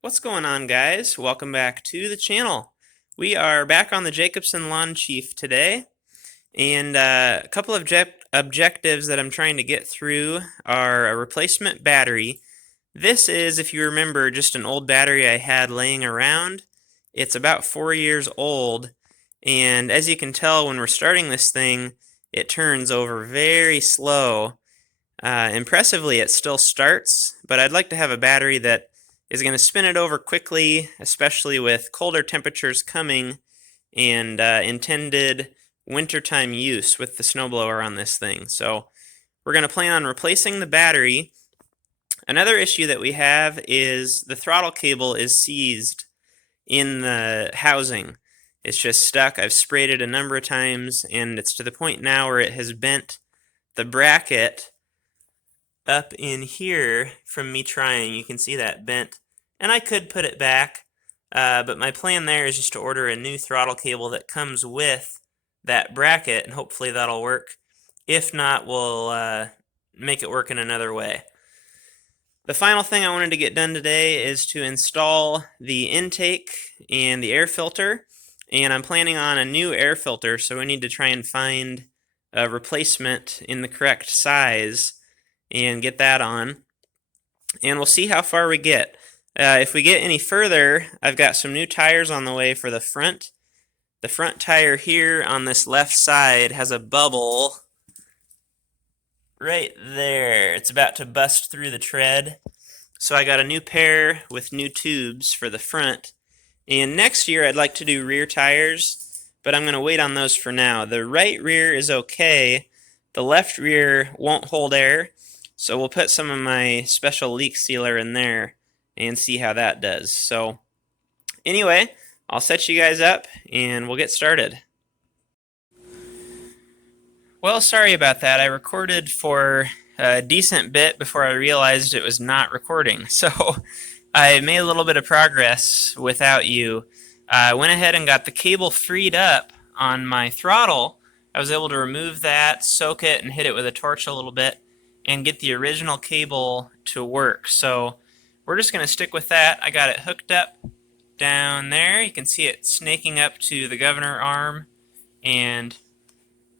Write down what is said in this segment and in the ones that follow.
What's going on, guys? Welcome back to the channel. We are back on the Jacobsen Lawn Chief today, and a couple of objectives that I'm trying to get through are a replacement battery. This is, if you remember, just an old battery I had laying around. It's about 4 years old, and as you can tell when we're starting this thing, it turns over very slow. Impressively, it still starts, but I'd like to have a battery that is going to spin it over quickly, especially with colder temperatures coming and intended wintertime use with the snowblower on this thing. So we're going to plan on replacing the battery. Another issue that we have is the throttle cable is seized in the housing. It's just stuck. I've sprayed it a number of times, and it's to the point now where it has bent the bracket up in here from me trying. You can see that bent, and I could put it back, but my plan there is just to order a new throttle cable that comes with that bracket, and hopefully that'll work. If not, we'll make it work in another way. The final thing I wanted to get done today is to install the intake and the air filter, and I'm planning on a new air filter, so we need to try and find a replacement in the correct size and get that on, and we'll see how far we get. If we get any further, I've got some new tires on the way for the front. The front tire here on this left side has a bubble right there. It's about to bust through the tread. So I got a new pair with new tubes for the front. And next year I'd like to do rear tires, but I'm going to wait on those for now. The right rear is okay. The left rear won't hold air, so we'll put some of my special leak sealer in there and see how that does. So anyway, I'll set you guys up and we'll get started. Well, sorry about that. I recorded for a decent bit before I realized it was not recording. So I made a little bit of progress without you. I went ahead and got the cable freed up on my throttle. I was able to remove that, soak it, and hit it with a torch a little bit, and get the original cable to work. So we're just going to stick with that. I got it hooked up down there. You can see it snaking up to the governor arm, and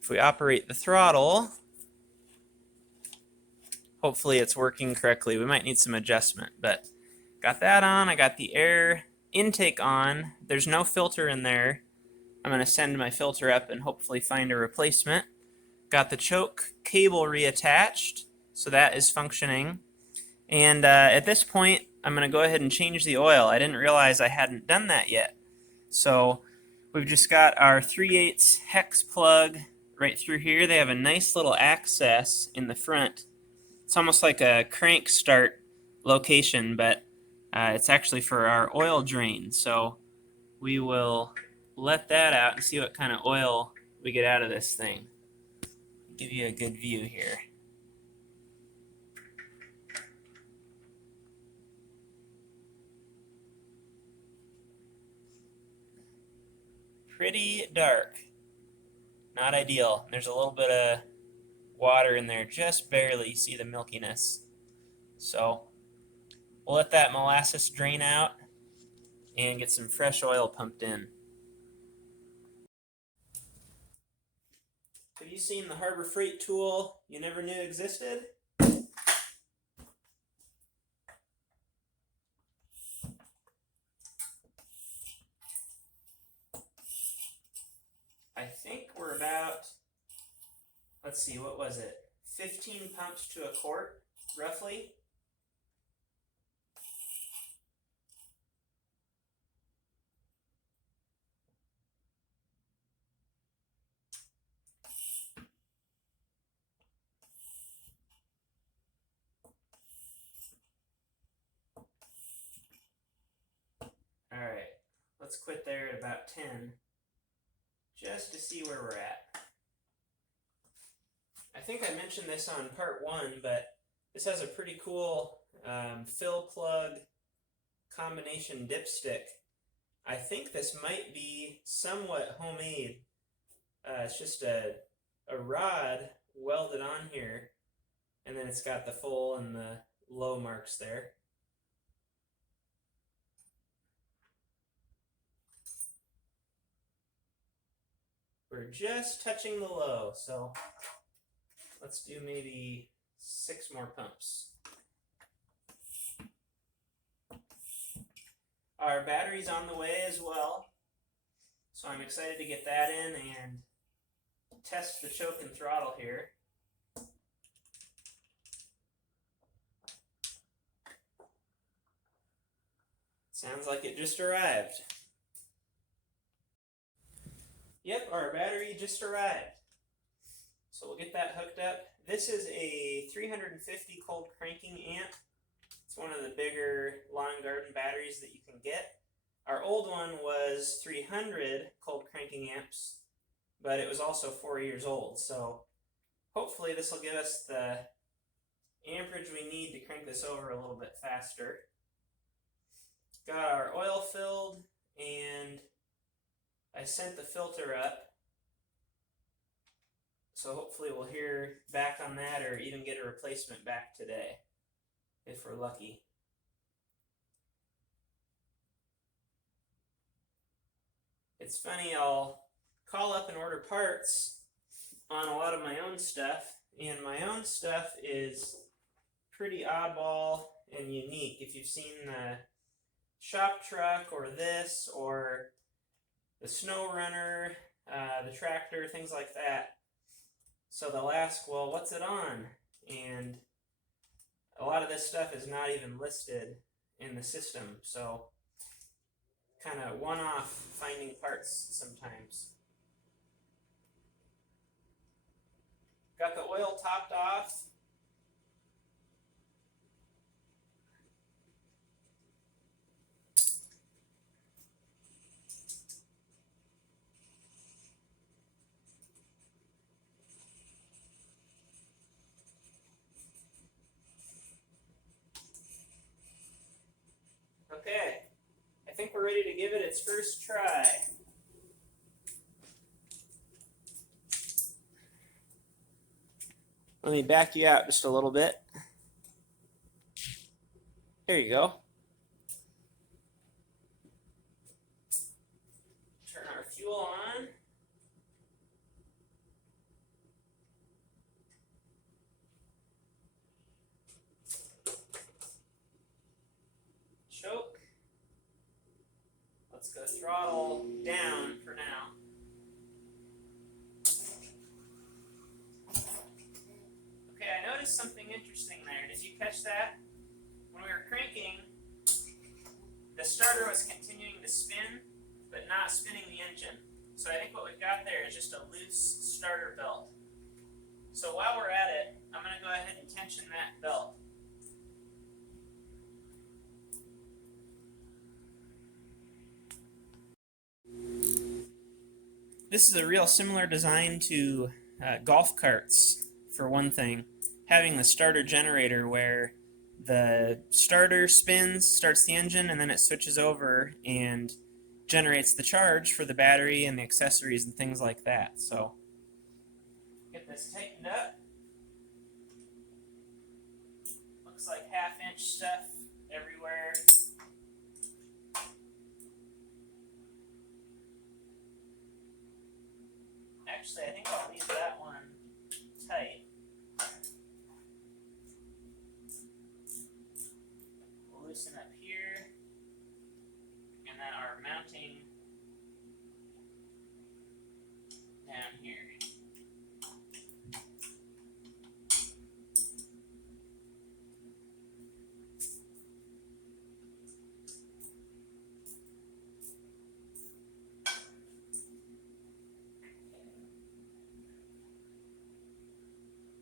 if we operate the throttle, hopefully it's working correctly. We might need some adjustment, but got that on. I got the air intake on. There's no filter in there. I'm going to send my filter up and hopefully find a replacement. Got the choke cable reattached, so that is functioning. And at this point, I'm going to go ahead and change the oil. I didn't realize I hadn't done that yet. So we've just got our 3/8 hex plug right through here. They have a nice little access in the front. It's almost like a crank start location, but it's actually for our oil drain. So we will let that out and see what kind of oil we get out of this thing. Give you a good view here. Pretty dark. Not ideal. There's a little bit of water in there, just barely. You see the milkiness. So we'll let that molasses drain out and get some fresh oil pumped in. Have you seen the Harbor Freight tool you never knew existed? I think we're about, let's see, what was it? 15 pumps to a quart, roughly. Alright, let's quit there at about 10, just to see where we're at. I think I mentioned this on part 1, but this has a pretty cool fill plug combination dipstick. I think this might be somewhat homemade. It's just a rod welded on here, and then it's got the full and the low marks there. we're just touching the low, so let's do maybe 6 more pumps. Our battery's on the way as well, so I'm excited to get that in and test the choke and throttle here. Sounds like it just arrived. Yep, our battery just arrived. So we'll get that hooked up. This is a 350 cold cranking amp. It's one of the bigger lawn and garden batteries that you can get. Our old one was 300 cold cranking amps, but it was also 4 years old. So hopefully this will give us the amperage we need to crank this over a little bit faster. Got our oil filled, and I sent the filter up. So hopefully we'll hear back on that or even get a replacement back today, if we're lucky. It's funny, I'll call up and order parts on a lot of my own stuff, and my own stuff is pretty oddball and unique. If you've seen the shop truck or this or the snow runner, the tractor, things like that. So they'll ask, well, what's it on? And a lot of this stuff is not even listed in the system. So kind of one-off finding parts sometimes. Got the oil topped off. Okay, I think we're ready to give it its first try. Let me back you out just a little bit. Here you go. Turn our fuel on. Choke. Let's go throttle down for now. Okay, I noticed something interesting there. Did you catch that? When we were cranking, the starter was continuing to spin, but not spinning the engine. So I think what we've got there is just a loose starter belt. So while we're at it, I'm going to go ahead and tension that belt. This is a real similar design to golf carts, for one thing. Having the starter generator where the starter spins, starts the engine, and then it switches over and generates the charge for the battery and the accessories and things like that. So get this tightened up. Looks like 1/2 inch stuff everywhere. Actually, I think I'll leave that one tight. We'll loosen up here, and then our mounting down here.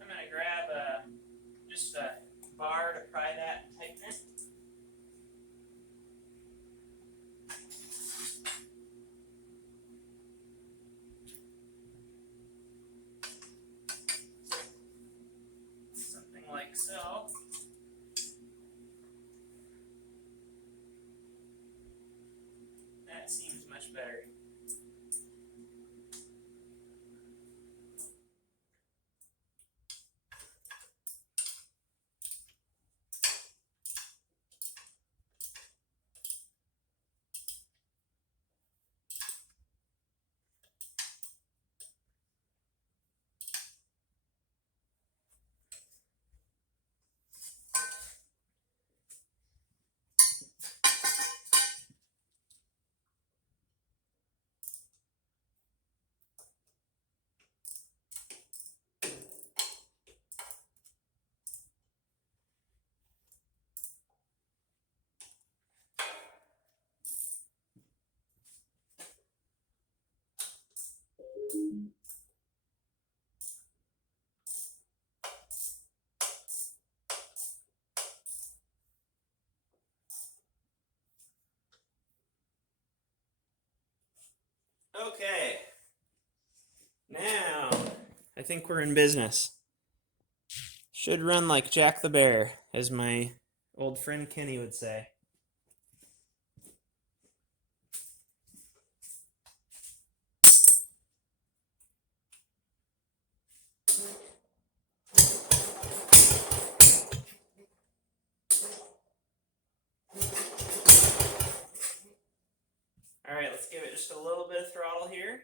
I'm going to grab just a bar to pry that and tighten it. Something like so. That seems much better. Okay, now I think we're in business. Should run like Jack the Bear, as my old friend Kenny would say. All right, let's give it just a little bit of throttle here.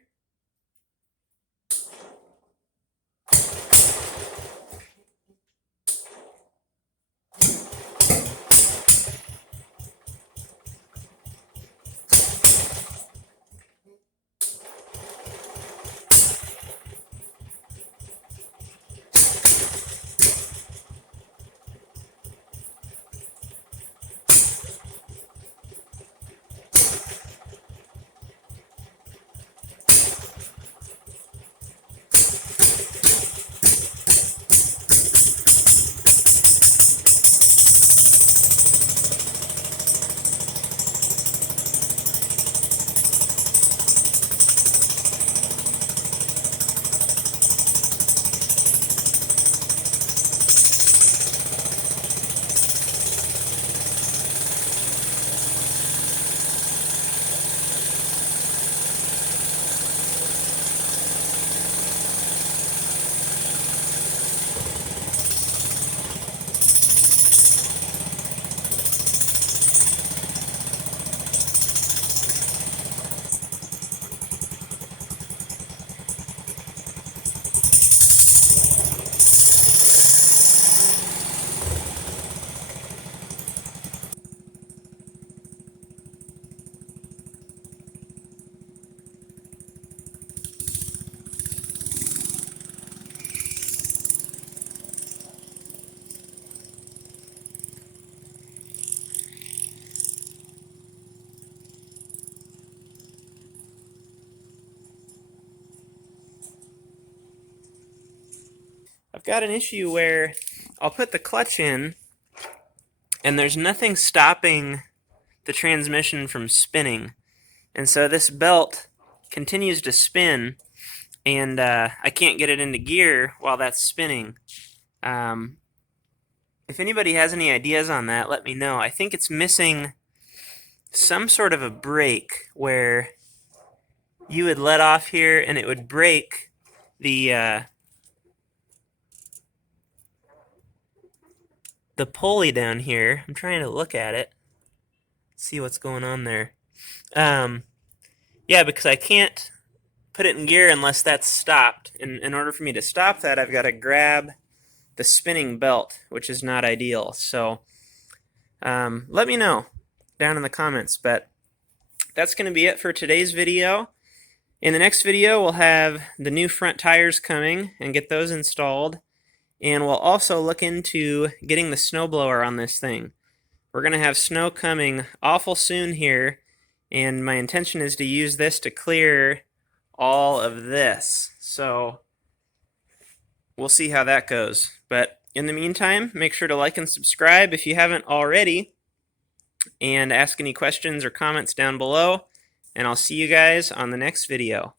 I've got an issue where I'll put the clutch in and there's nothing stopping the transmission from spinning. And so this belt continues to spin and I can't get it into gear while that's spinning. If anybody has any ideas on that, let me know. I think it's missing some sort of a brake where you would let off here and it would brake the pulley down here. I'm trying to look at it, see what's going on there. Yeah, because I can't put it in gear unless that's stopped. And in order for me to stop that, I've got to grab the spinning belt, which is not ideal. So let me know down in the comments. But that's going to be it for today's video. In the next video, we'll have the new front tires coming and get those installed. And we'll also look into getting the snowblower on this thing. We're going to have snow coming awful soon here, and my intention is to use this to clear all of this. So we'll see how that goes. But in the meantime, make sure to like and subscribe if you haven't already, and ask any questions or comments down below, and I'll see you guys on the next video.